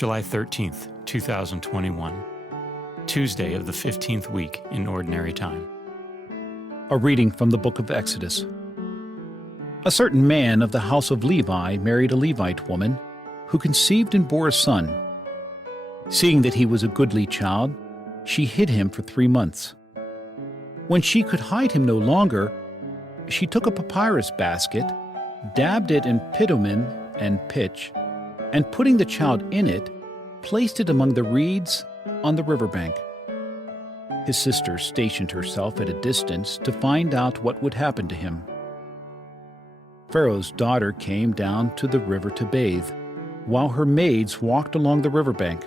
July 13th, 2021, Tuesday of the 15th week in Ordinary Time. A reading from the book of Exodus. A certain man of the house of Levi married a Levite woman, who conceived and bore a son. Seeing that he was a goodly child, she hid him for 3 months. When she could hide him no longer, she took a papyrus basket, dabbed it in bitumen and pitch, and putting the child in it, placed it among the reeds on the riverbank. His sister stationed herself at a distance to find out what would happen to him. Pharaoh's daughter came down to the river to bathe, while her maids walked along the riverbank.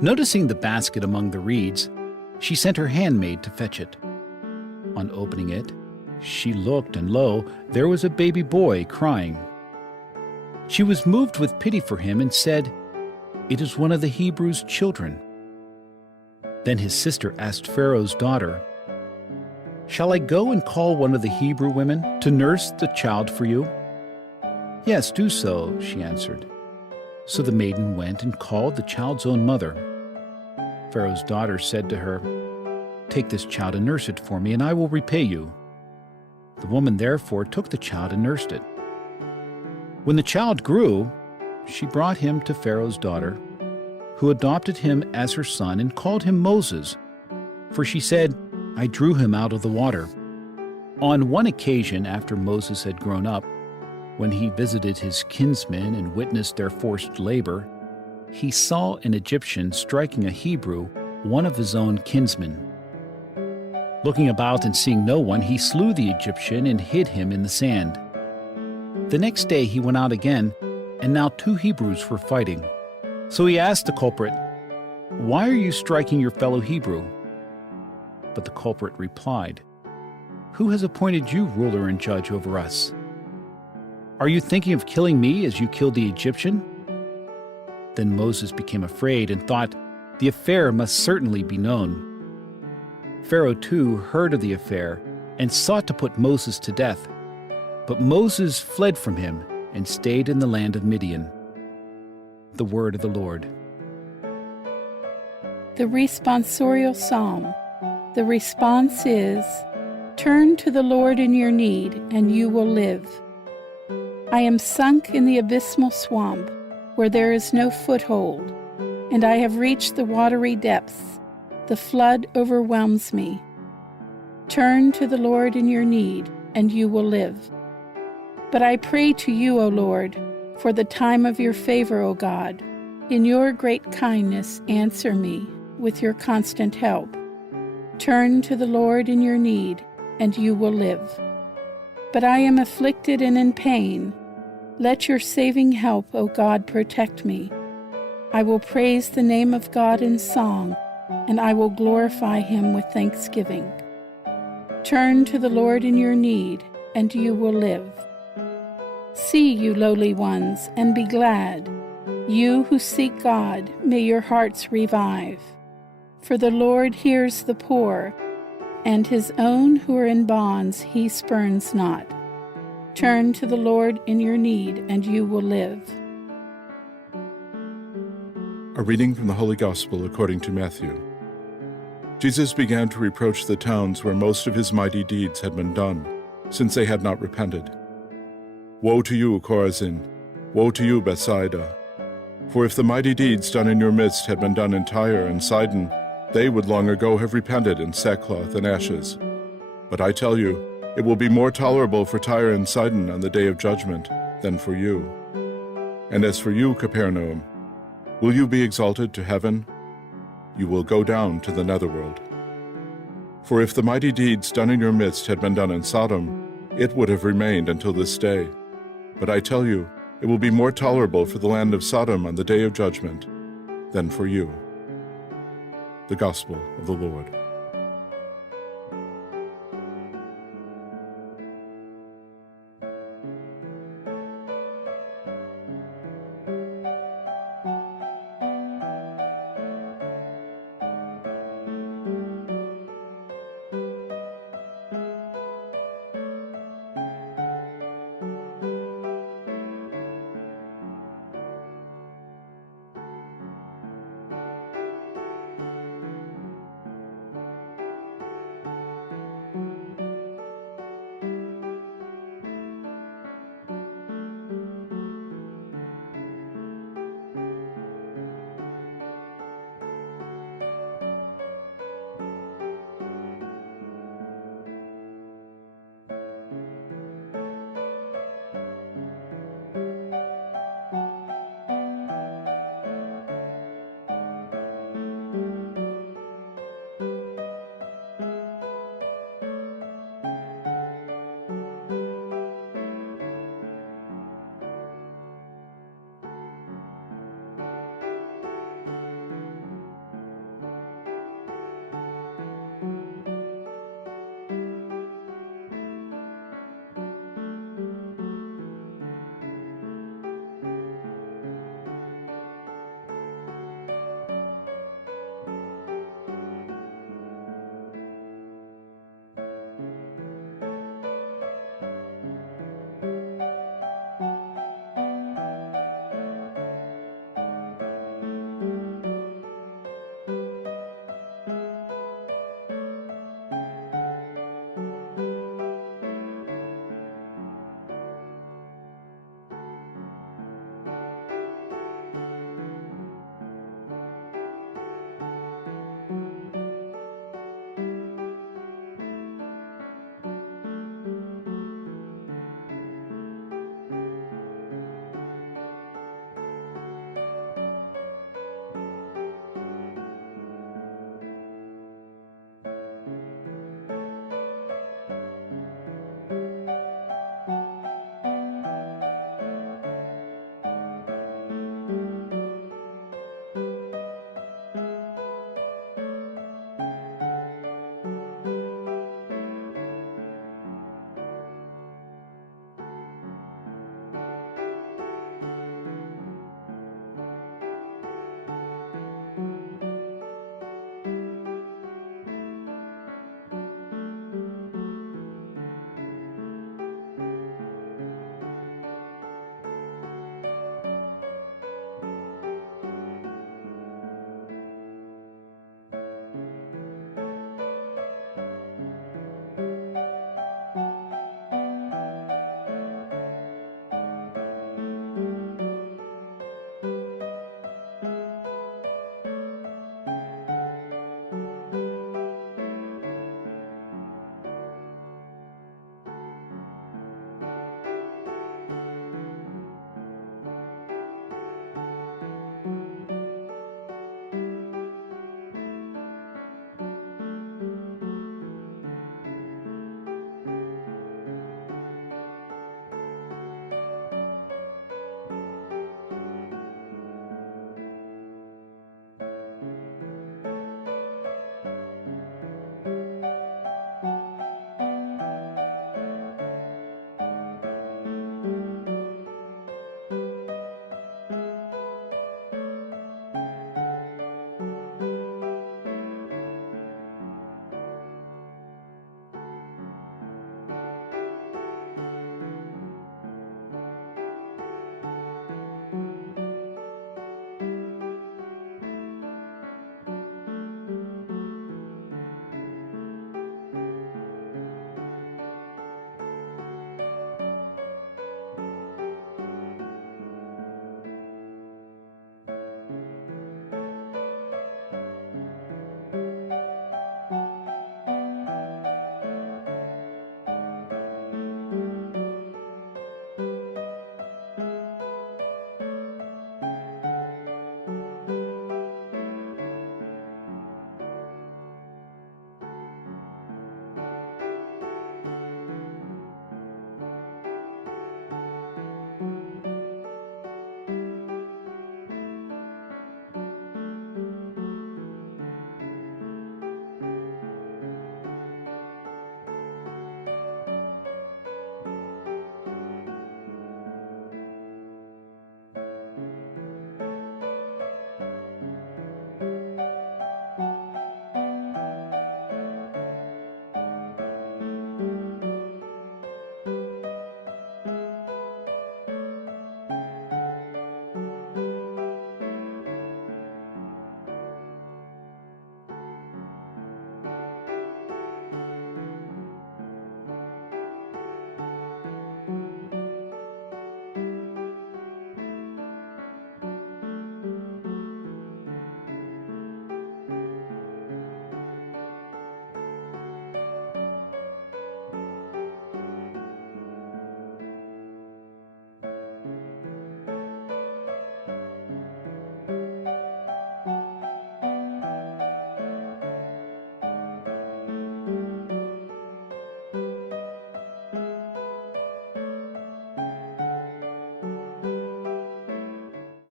Noticing the basket among the reeds, she sent her handmaid to fetch it. On opening it, she looked, and lo, there was a baby boy crying. She was moved with pity for him and said, "It is one of the Hebrews' children." Then his sister asked Pharaoh's daughter, "Shall I go and call one of the Hebrew women to nurse the child for you?" "Yes, do so," she answered. So the maiden went and called the child's own mother. Pharaoh's daughter said to her, "Take this child and nurse it for me, and I will repay you." The woman therefore took the child and nursed it. When the child grew, she brought him to Pharaoh's daughter, who adopted him as her son and called him Moses, for she said, "I drew him out of the water." On one occasion, after Moses had grown up, when he visited his kinsmen and witnessed their forced labor, he saw an Egyptian striking a Hebrew, one of his own kinsmen. Looking about and seeing no one, he slew the Egyptian and hid him in the sand. The next day he went out again, and now 2 Hebrews were fighting. So he asked the culprit, "Why are you striking your fellow Hebrew?" But the culprit replied, "Who has appointed you ruler and judge over us? Are you thinking of killing me as you killed the Egyptian?" Then Moses became afraid and thought, "The affair must certainly be known." Pharaoh too heard of the affair and sought to put Moses to death. But Moses fled from him and stayed in the land of Midian. The word of the Lord. The responsorial psalm. The response is, "Turn to the Lord in your need, and you will live." I am sunk in the abysmal swamp, where there is no foothold, and I have reached the watery depths. The flood overwhelms me. Turn to the Lord in your need, and you will live. But I pray to you, O Lord, for the time of your favor, O God. In your great kindness, answer me with your constant help. Turn to the Lord in your need, and you will live. But I am afflicted and in pain. Let your saving help, O God, protect me. I will praise the name of God in song, and I will glorify him with thanksgiving. Turn to the Lord in your need, and you will live. See, you lowly ones, and be glad. You who seek God, may your hearts revive. For the Lord hears the poor, and his own who are in bonds he spurns not. Turn to the Lord in your need, and you will live. A reading from the Holy Gospel according to Matthew. Jesus began to reproach the towns where most of his mighty deeds had been done, since they had not repented. "Woe to you, Chorazin! Woe to you, Bethsaida! For if the mighty deeds done in your midst had been done in Tyre and Sidon, they would long ago have repented in sackcloth and ashes. But I tell you, it will be more tolerable for Tyre and Sidon on the day of judgment than for you. And as for you, Capernaum, will you be exalted to heaven? You will go down to the netherworld. For if the mighty deeds done in your midst had been done in Sodom, it would have remained until this day. But I tell you, it will be more tolerable for the land of Sodom on the day of judgment than for you." The Gospel of the Lord.